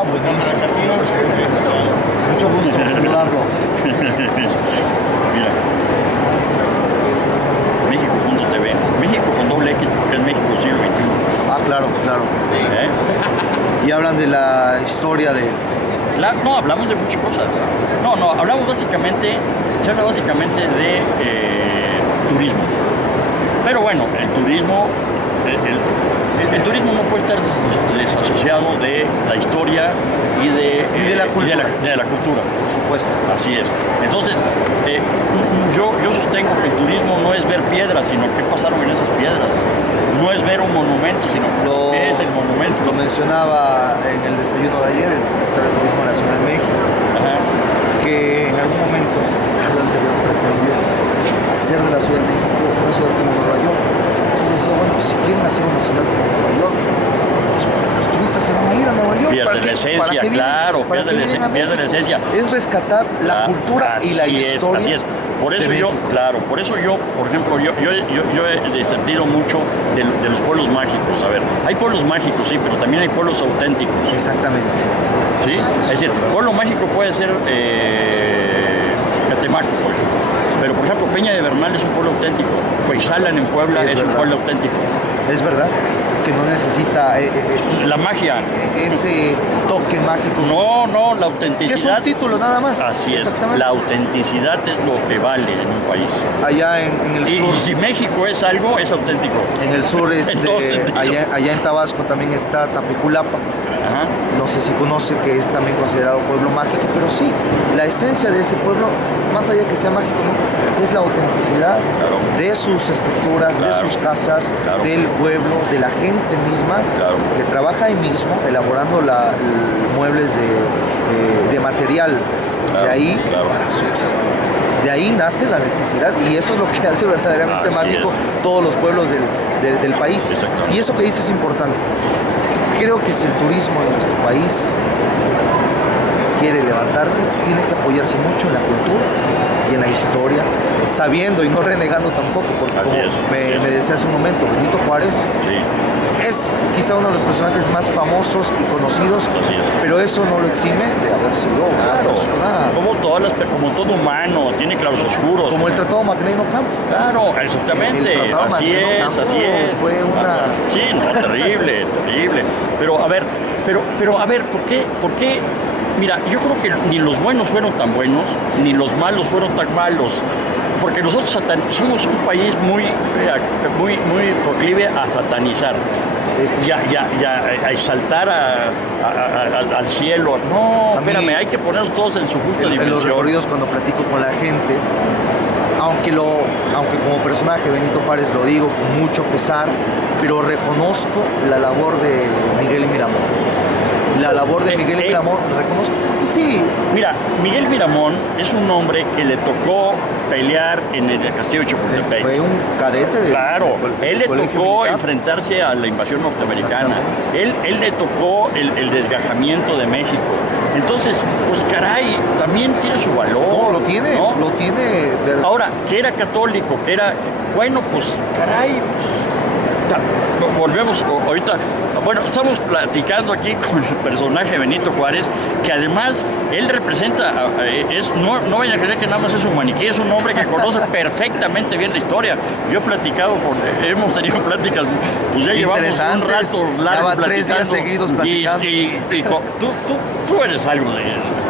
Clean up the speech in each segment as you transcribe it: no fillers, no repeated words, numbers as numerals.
Ah, buenísimo. Mucho gusto saludarlo. Mira. México.tv. México con doble X porque es México siglo XXI. Ah, claro, claro. Y hablan de la historia de... Claro, no, hablamos de muchas cosas. No, hablamos básicamente, se habla básicamente de turismo. Pero bueno, el turismo no puede estar desasociado de la historia y de la cultura. De la cultura. Por supuesto. Así es. Entonces, yo sostengo que el turismo no es ver piedras, sino qué pasaron en esas piedras. No es ver un monumento, sino qué es el monumento. Lo mencionaba en el desayuno de ayer el secretario de Turismo de la Ciudad de México, que en algún momento el secretario del Interior pretendía hacer de la Ciudad de México una ciudad como Nueva York. Entonces decía, bueno, pues si quieren hacer una ciudad como Nueva York, pues los turistas se van a ir a Nueva York. Pierden la esencia, claro, pierden la esencia. Es rescatar la cultura y la historia. Así es. Por eso yo, por ejemplo, yo he sentido mucho de los pueblos mágicos. A ver, hay pueblos mágicos, sí, pero también hay pueblos auténticos. Exactamente. ¿Sí? Es decir, pueblo mágico puede ser Catemaco, por ejemplo. Pero, por ejemplo, Peña de Bernal es un pueblo auténtico. Coixalan en Puebla es un pueblo auténtico. Es verdad que no necesita la magia, ese toque mágico. No, la autenticidad. Es un título nada más. Así es. La autenticidad es lo que vale en un país. Allá en el sur. Y si México es algo, es auténtico. En el sur, allá en Tabasco también está Tapiculapa. Ajá. No sé si conoce que es también considerado pueblo mágico, pero sí, la esencia de ese pueblo, más allá que sea mágico, ¿no? Es la autenticidad de sus estructuras, de sus casas, del pueblo, de la gente misma que trabaja ahí mismo elaborando muebles de material. De ahí para subsistir. De ahí nace la necesidad y eso es lo que hace verdaderamente mágico todos los pueblos del país. Y eso que dice es importante. Creo que si el turismo en nuestro país quiere levantarse, tiene que apoyarse mucho en la cultura y en la historia, sabiendo y no renegando tampoco, porque como me decía hace un momento, Benito Juárez es quizá uno de los personajes más famosos y conocidos, pero eso no lo exime de haber sido una persona. Como todo humano, tiene claroscuros. Como el Tratado Magneno Campo. Claro, exactamente. Así es. Fue una... Sí, no, terrible. Pero a ver, ¿por qué? Mira, yo creo que ni los buenos fueron tan buenos, ni los malos fueron tan malos. Porque nosotros somos un país muy proclive a satanizar, a exaltar al cielo. No, espérame, hay que ponernos todos en su justa dimensión. En los recorridos, cuando platico con la gente, aunque como personaje Benito Juárez lo digo con mucho pesar, pero reconozco la labor de Miguel Miramón. La labor de Miguel Miramón, reconozco que sí. Mira, Miguel Miramón es un hombre que le tocó pelear en el castillo de Chapultepec. Fue un cadete de... Claro, él le tocó enfrentarse a la invasión norteamericana. Él le tocó el desgajamiento de México. Entonces, pues caray, también tiene su valor. No, lo tiene. Ahora, que era católico, bueno, pues caray, volvemos ahorita. Bueno, estamos platicando aquí con el personaje Benito Juárez, que además él representa, no vayan a creer que nada más es un maniquí, es un hombre que conoce perfectamente bien la historia. Yo he platicado hemos tenido pláticas, pues ya llevamos un rato largo platicando. 3 días seguidos platicando. Y tú eres algo de...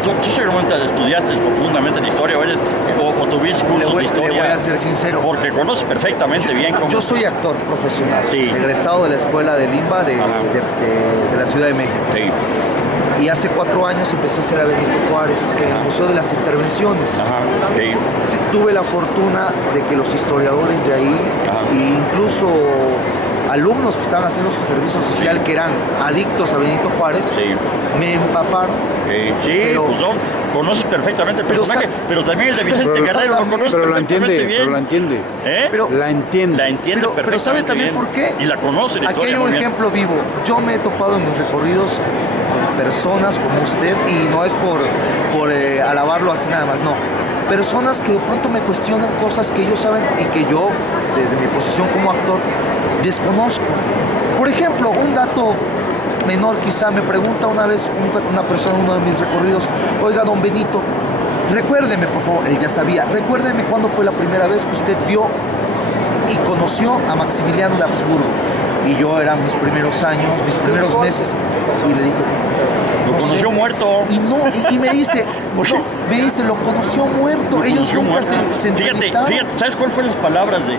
Tú seguramente estudiaste profundamente la historia o tuviste cursos de historia. Le voy a ser sincero. Porque conoces perfectamente bien cómo... Yo soy actor profesional, egresado de la escuela de Limba de la Ciudad de México. Sí. Y hace 4 años empecé a hacer a Benito Juárez en el Museo de las Intervenciones. Sí. Tuve la fortuna de que los historiadores de ahí, incluso alumnos que estaban haciendo su servicio social, que eran adictos a Benito Juárez, me empaparon. Pero, pues conoces perfectamente el personaje, pero también el de Vicente Guerrero lo conoces perfectamente bien. Pero la entiende. La entiende perfectamente. Pero ¿sabe también por qué? Y la conoce la historia. Aquí hay un ejemplo vivo. Yo me he topado en mis recorridos con personas como usted, y no es por alabarlo así nada más, no. Personas que de pronto me cuestionan cosas que ellos saben y que yo, desde mi posición como actor, desconozco. Por ejemplo, un dato menor quizá, me pregunta una vez una persona en uno de mis recorridos, oiga, don Benito, recuérdeme, por favor, él ya sabía, recuérdeme cuándo fue la primera vez que usted vio y conoció a Maximiliano de Habsburgo. Y yo eran mis primeros años, mis primeros meses, y le dije, lo conoció muerto. Y me dice, lo conoció muerto. Ellos nunca se entrevistaron. Fíjate, ¿sabes cuáles fueron las palabras de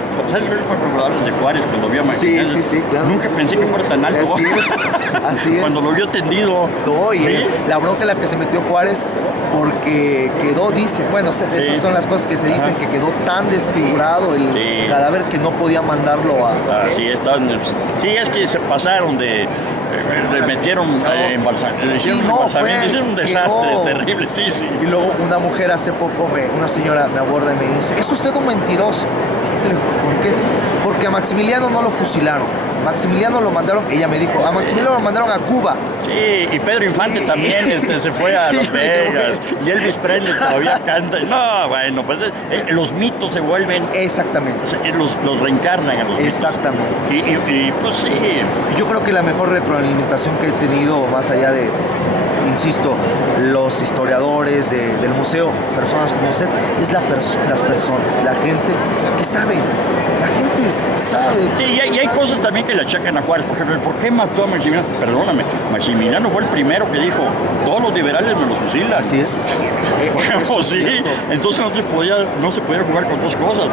Juárez cuando vio a Maximiliano? Sí, claro. Nunca pensé que fuera tan alto. Así es. Cuando lo vio tendido. No, y la bronca en la que se metió Juárez, porque quedó, dice, bueno, esas son las cosas que se dicen, que quedó tan desfigurado el cadáver que no podía mandarlo a... Sí, es que se pasaron de... le metieron embalsamiento, hicieron un desastre terrible, sí. Y luego una mujer hace poco, una señora me aborda y me dice, ¿es usted un mentiroso? ¿Por qué? Porque a Maximiliano no lo fusilaron. Maximiliano lo mandaron, ella me dijo, a Maximiliano lo mandaron a Cuba. Sí, y Pedro Infante también se fue a Las Vegas. Y Elvis Presley todavía canta. No, bueno, pues los mitos se vuelven... Exactamente. Los reencarnan a los mitos. Exactamente. Y pues sí. Yo creo que la mejor retroalimentación que he tenido, más allá de, insisto, los historiadores del museo, personas como usted, es las personas, la gente que sabe. La gente sabe. Sí, y hay cosas también que le achacan a Juárez. Por ejemplo, ¿por qué mató a Maximiliano? Perdóname, Maximiliano fue el primero que dijo, todos los liberales me los fusilan. Así es. Pues sí, entonces no se podía jugar con dos cosas.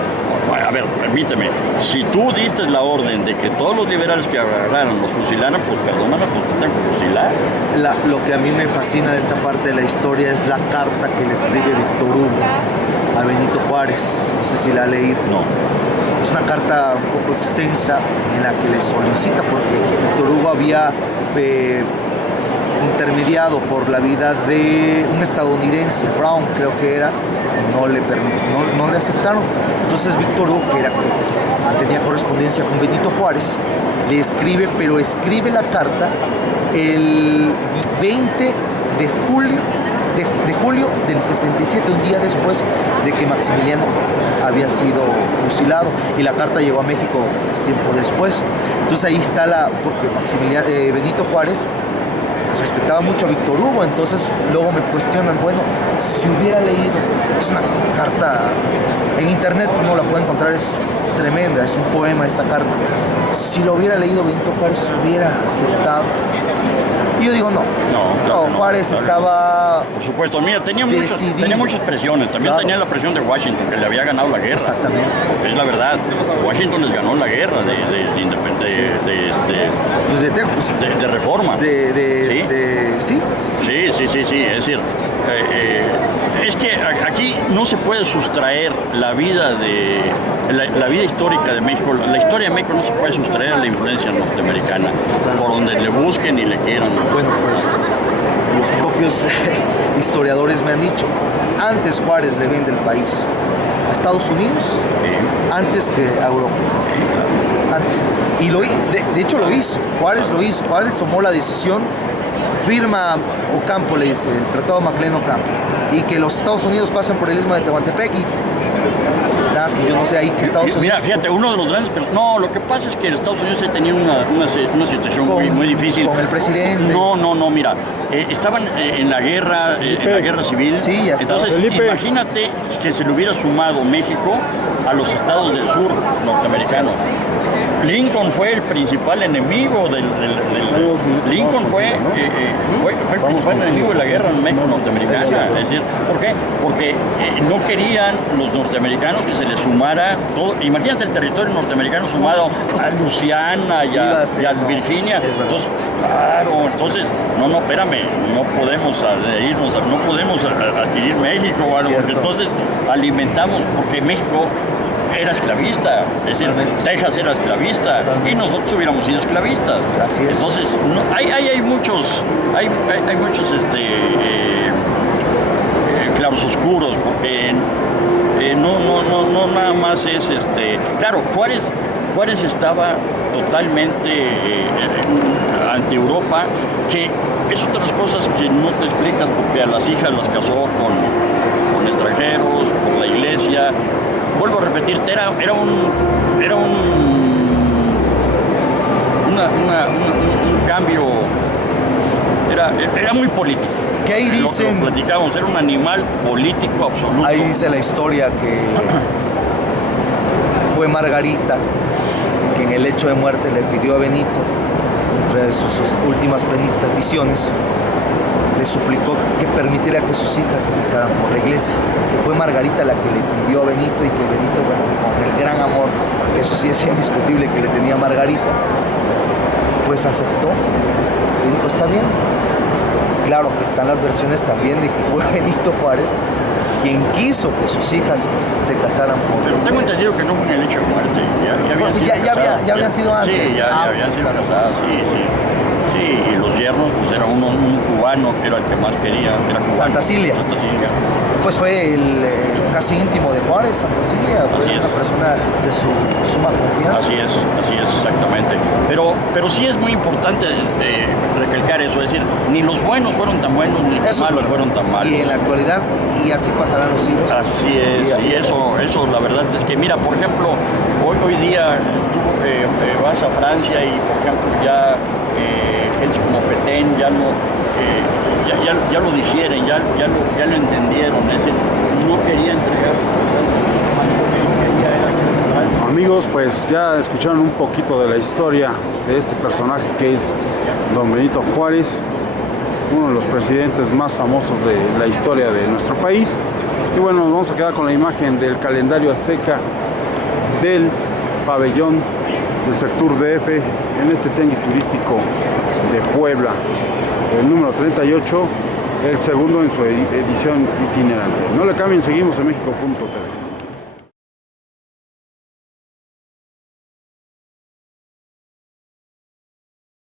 A ver, permíteme, si tú diste la orden de que todos los liberales que agarraran los fusilaran, pues perdóname, pues te tengo que fusilar. Lo que a mí me fascina de esta parte de la historia es la carta que le escribe Víctor Hugo a Benito Juárez. No sé si la ha leído. No. Es una carta un poco extensa en la que le solicita, porque Víctor Hugo había intermediado por la vida de un estadounidense, Brown creo que era, y no le aceptaron. Entonces Víctor Hugo, que mantenía correspondencia con Benito Juárez, le escribe, pero escribe la carta el 20 de julio del 67, un día después de que Maximiliano había sido fusilado, y la carta llegó a México tiempo después. Entonces ahí está porque Benito Juárez pues respetaba mucho a Víctor Hugo. Entonces luego me cuestionan, bueno, si hubiera leído, es una carta en internet, uno la puede encontrar, es tremenda, es un poema esta carta. Si lo hubiera leído Benito Juárez, se hubiera aceptado. Y yo digo, no, Juárez estaba... Por supuesto, mira, tenía muchas presiones. También tenía la presión de Washington, que le había ganado la guerra. Exactamente. Porque es la verdad, Washington les ganó la guerra de reforma. Sí. Es decir, es que aquí no se puede sustraer la vida histórica de México. La historia de México no se puede sustraer a la influencia norteamericana, por donde le busquen y le quieran. Bueno, pues los propios historiadores me han dicho, antes Juárez le vende el país a Estados Unidos, antes que a Europa. Antes. Y de hecho lo hizo. Juárez tomó la decisión, firma Ocampo, le dice, el Tratado McLean-Ocampo, y que los Estados Unidos pasen por el istmo de Tehuantepec, y nada más que yo no sé ahí que Estados Unidos... Mira, fíjate, uno de los grandes... No, lo que pasa es que Estados Unidos ha tenido una situación muy difícil. Con el presidente. No, mira, estaban en la guerra civil. Sí, ya está. Entonces, imagínate que se le hubiera sumado México a los estados del sur norteamericano. Lincoln fue el principal enemigo Lincoln fue el principal enemigo de la guerra en México norteamericana. Es decir, ¿por qué? Porque no querían los norteamericanos que se les sumara todo. Imagínate el territorio norteamericano sumado a Luisiana y a Virginia. Entonces, claro, no, espérame, no podemos adherirnos, no podemos adquirir México o algo, porque entonces alimentamos, porque México era esclavista, es decir, Texas era esclavista y nosotros hubiéramos sido esclavistas. Así es. Entonces, hay muchos claros oscuros, porque no nada más es claro, Juárez estaba totalmente ante Europa, que es otra de las cosas que no te explicas, porque a las hijas las casó con extranjeros, por la iglesia. Vuelvo a repetirte, era un cambio era muy político. Que ahí dicen... Lo platicamos, era un animal político absoluto. Ahí dice la historia que fue Margarita que en el hecho de muerte le pidió a Benito, entre sus últimas peticiones, le suplicó que permitiera que sus hijas se casaran por la iglesia, que fue Margarita la que le pidió a Benito y que Benito, bueno, con el gran amor, que eso sí es indiscutible que le tenía a Margarita, pues aceptó y dijo, está bien. Claro que están las versiones también de que fue Benito Juárez quien quiso que sus hijas se casaran por Pero tengo entendido que no fue en el hecho de muerte, ya habían sido antes. Sí, ya habían sido casadas, sí, y los yernos, pues era un cubano que era el que más quería, era cubano. Santa Cilia. Pues fue el casi íntimo de Juárez, Santa Cilia, fue una persona de su suma confianza. Así es, exactamente. Pero sí es muy importante recalcar eso, es decir, ni los buenos fueron tan buenos, ni los malos fueron tan malos. Y en la actualidad, y así pasarán los siglos. Así es, y eso la verdad es que, mira, por ejemplo, hoy día tú vas a Francia y, por ejemplo, ya gente como Petén ya no... ya lo digieren, ya lo entendieron, es decir, no quería entregar Amigos, pues ya escucharon un poquito de la historia de este personaje que es don Benito Juárez, uno de los presidentes más famosos de la historia de nuestro país. Y bueno, nos vamos a quedar con la imagen del calendario azteca del pabellón del sector DF en este tianguis turístico de Puebla, el número 38, el segundo en su edición itinerante. No le cambien, seguimos en México.tv.